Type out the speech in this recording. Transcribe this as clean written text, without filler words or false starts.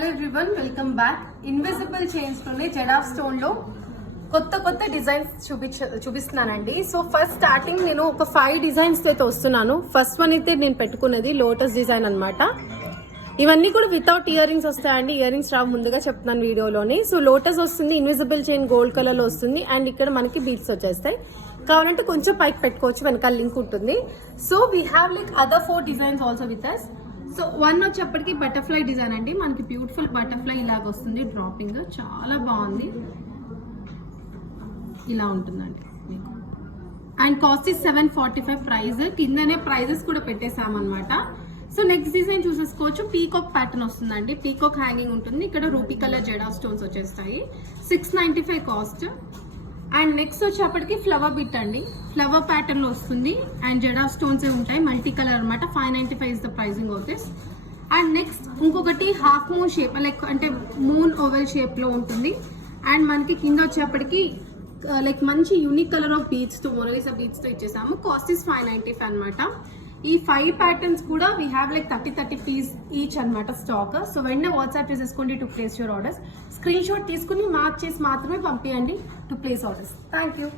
Hello everyone, welcome back. Invisible chains లోనే జెడాఫ్ stone లో కొత్త డిజైన్స్ చూపిస్తున్నానండి. సో ఫస్ట్ స్టార్టింగ్ నేను ఒక 5 డిజైన్స్ అయితే వస్తున్నాను. ఫస్ట్ వన్ అయితే నేను పెట్టుకున్నది లోటస్ డిజైన్ అన్నమాట. ఇవన్నీ కూడా వితౌట్ ఇయర్ రింగ్స్ వస్తాయండి. ఇయర్ రింగ్స్ రావు, ముందుగా చెప్తున్నాను వీడియోలోని. సో లోటస్ వస్తుంది, ఇన్విజిబుల్ చైన్ గోల్డ్ కలర్ లో వస్తుంది, అండ్ ఇక్కడ మనకి బీడ్స్ వచ్చేస్తాయి. కావాలంటే కొంచెం పైకి పెట్టుకోవచ్చు, వెనకాల లింక్ ఉంటుంది. So we have like other 4 designs also with us. So 1 వచ్చేప్పటికి బటర్ఫ్లై డిజైన్ అండి. మనకి బ్యూటిఫుల్ బటర్ఫ్లై ఇలాగ వస్తుంది, డ్రాపింగ్ చాలా బాగుంది, ఇలా ఉంటుందండి మీకు. And cost is 745 price. కిందనే ప్రైజెస్ కూడా పెట్టేసామన్నమాట. సో నెక్స్ట్ డిజైన్ చూసేసుకోవచ్చు. పీకాక్ ప్యాటర్న్ వస్తుందండి, పీకాక్ హ్యాంగింగ్ ఉంటుంది. ఇక్కడ రూపీ కలర్ జెడా స్టోన్స్ వచ్చేస్తాయి. 695 కాస్ట్. అండ్ నెక్స్ట్ వచ్చేప్పటికి ఫ్లవర్ బిట్ అండి, ఫ్లవర్ ప్యాటర్న్ లో వస్తుంది అండ్ జెడా స్టోన్స్ ఉంటాయి, మల్టీ కలర్ అనమాట. 595 is the pricing of this. And next ఇంకొకటి హాఫ్ మూన్ షేప్, లైక్ అంటే మూన్ ఓవెల్ షేప్ లో ఉంటుంది. అండ్ మనకి కింద వచ్చేప్పటికి లైక్ మంచి యూనిక్ కలర్ ఆఫ్ బీడ్స్ తో, మొనాలిసా బీడ్స్ తో ఇచ్చేసాము. కాస్ట్ ఇస్ 595 అనమాట. ఈ 5 ప్యాటర్న్స్ కూడా we have like 30 piece each అనమాట స్టాక్. సో వెంటనే వాట్సాప్ చేసేసుకోండి to place your orders. Screenshot తీసుకుని మార్క్ చేసి మాత్రమే పంపించండి to place orders. Thank you.